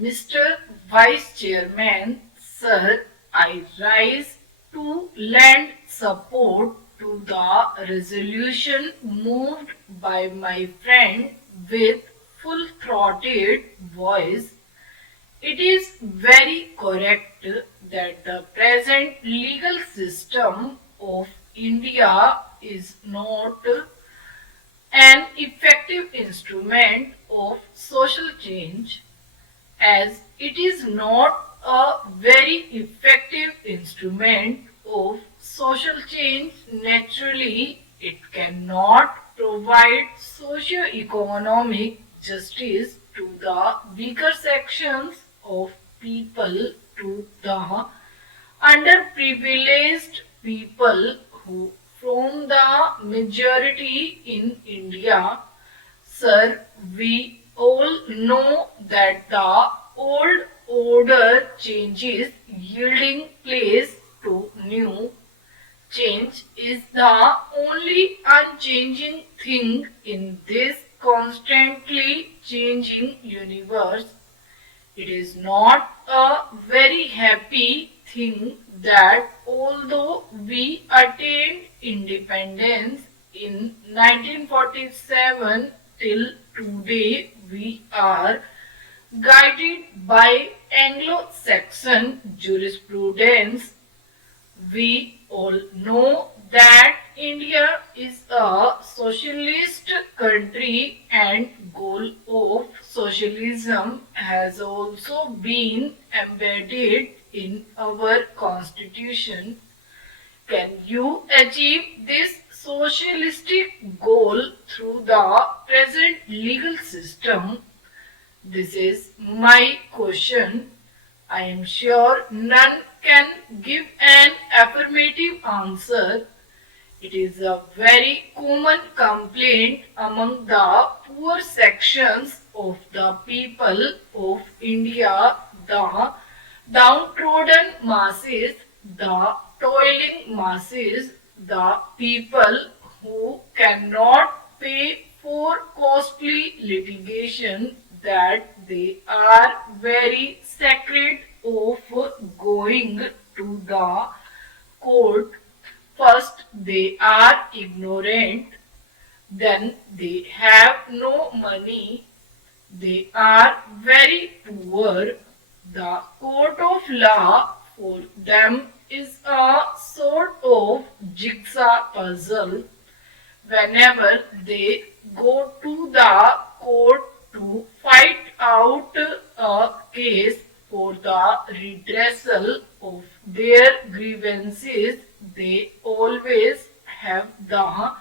Mr. Vice Chairman, Sir, I rise to lend support to the resolution moved by my friend with full-throated voice. It is very correct that the present legal system of India is not an effective instrument of social change, as it is not a very effective instrument of social change. Naturally, it cannot provide socio-economic justice to the weaker sections of people, to the underprivileged people who form the majority in India. Sir, we all know that the old order changes yielding place to new. Change is the only unchanging thing in this constantly changing universe. It is not a very happy thing that although we attained independence in 1947 till today, we are guided by Anglo-Saxon jurisprudence. We all know that India is a socialist country and goal of socialism has also been embedded in our constitution. Can you achieve this socialistic goal through the present legal system? This is my question. I am sure none can give an affirmative answer. It is a very common complaint among the poor sections of the people of India, the downtrodden masses, the toiling masses, the people who cannot pay for costly litigation, that they are very sacred of going to the court. First, they are ignorant, then they have no money, they are very poor. The court of law for them is a sort of jigsaw puzzle. Whenever they go to the court to fight out a case for the redressal of their grievances, they always have the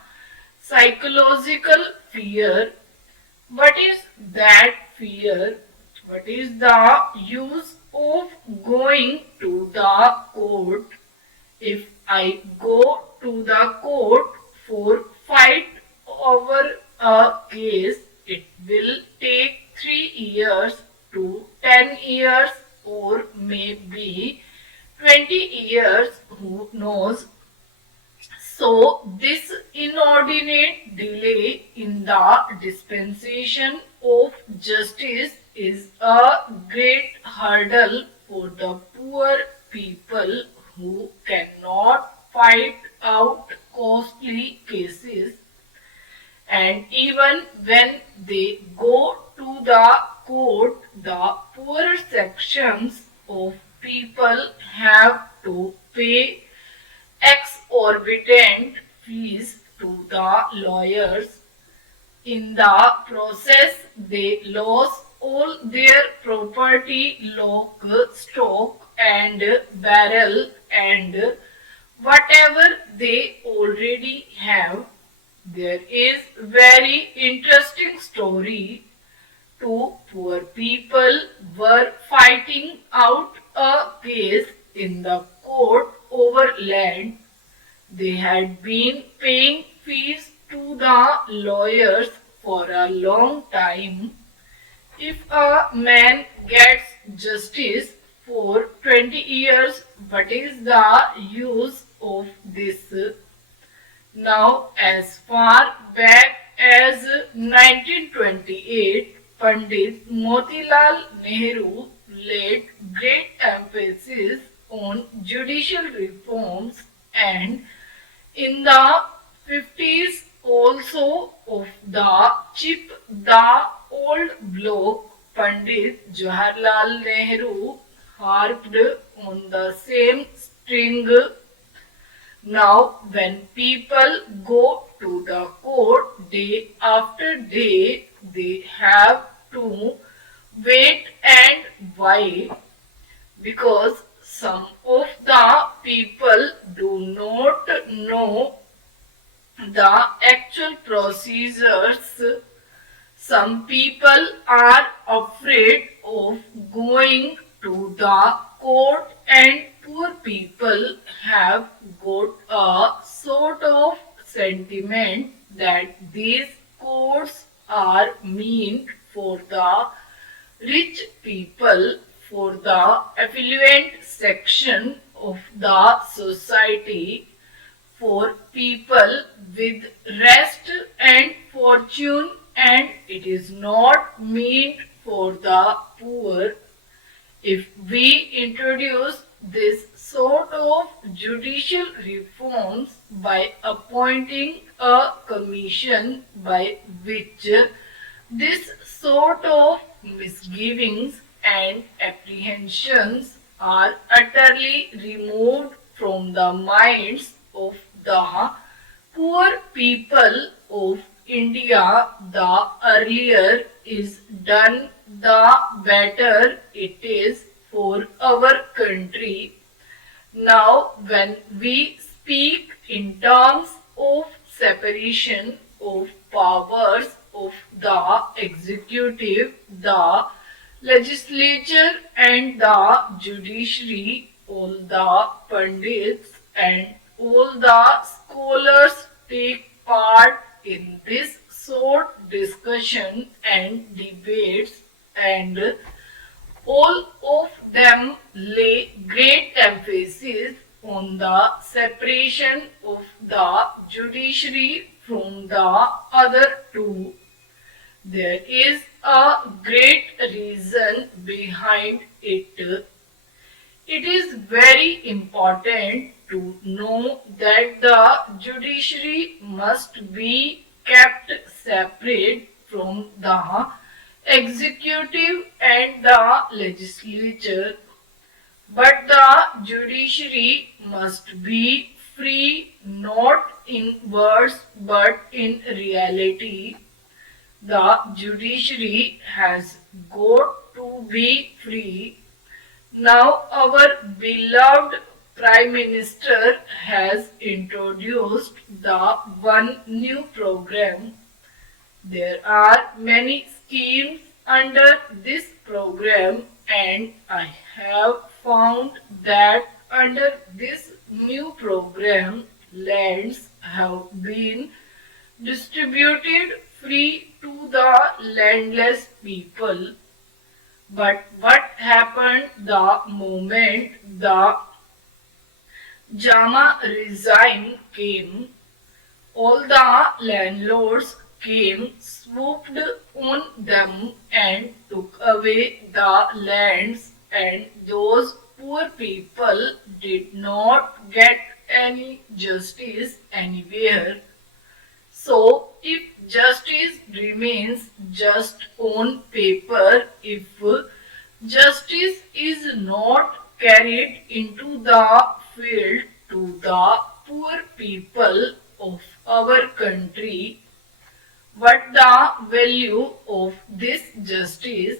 psychological fear. What is that fear? What is the use of going to the court? If I go to the court for fight over a case, it will take 3 years to 10 years or maybe 20 years, who knows. So, this inordinate delay in the dispensation of justice is a great hurdle for the poor people who cannot fight out costly cases. And even when they go to the court, the poorer sections of people have to pay exorbitant fees to the lawyers. In the process, they lose all their property, lock, stock, and barrel, and whatever they already have. There is very interesting story. Two poor people were fighting out a case in the court over land. They had been paying fees to the lawyers for a long time. If a man gets justice for 20 years, what is the use of this? Now, as far back as 1928, Pandit Motilal Nehru laid great emphasis on judicial reforms, and in the 50s also of the chip the old bloc, Pandit Jawaharlal Nehru harped on the same string. Now, when people go to the court day after day, they have to wait and why, because some of the people do not know the actual procedures. Some people are afraid of going to the court, and poor people have got a sort of sentiment that these courts are meant for the rich people, for the affluent section of the society, for people with rest and fortune, and it is not meant for the poor. If we introduce this sort of judicial reforms by appointing a commission by which this sort of misgivings and apprehensions are utterly removed from the minds of the poor people of India, the earlier is done, the better it is for our country. Now, when we speak in terms of separation of powers of the executive, the legislature, and the judiciary, all the pundits and all the scholars take part in this sort discussion and debates, and all of them lay great emphasis on the separation of the judiciary from the other two. There is a great reason behind it. It is very important to know that the judiciary must be kept separate from the executive and the legislature, but the judiciary must be free not in words but in reality. The judiciary has got to be free. Now, our beloved Prime Minister has introduced the One New program. There are many schemes under this program, and I have found that under this new program, lands have been distributed free to the landless people. But what happened the moment the Jama regime came? All the landlords came, swooped on them, and took away the lands, and those poor people did not get any justice anywhere. So, if justice remains just on paper, if justice is not carried into the field to the poor people of our country, what the value of this justice?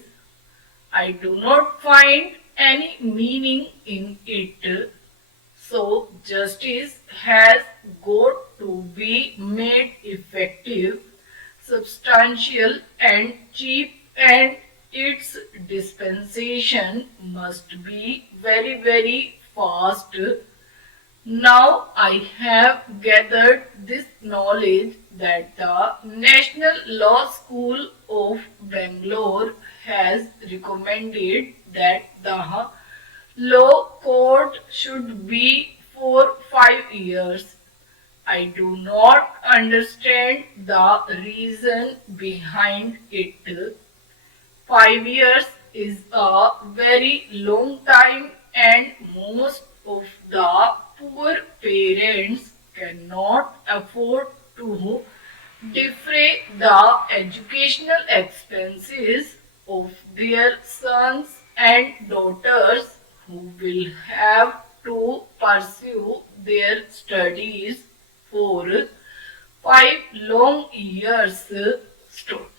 I do not find any meaning in it. So, justice has got to be made effective, substantial, and cheap, and its dispensation must be very, very fast. Now I have gathered this knowledge that the National Law School of Bangalore has recommended that the law court should be for 5 years. I do not understand the reason behind it. 5 years is a very long time, and most of the poor parents cannot afford to defray the educational expenses of their sons and daughters who will have to pursue their studies for 5 long years. Stop.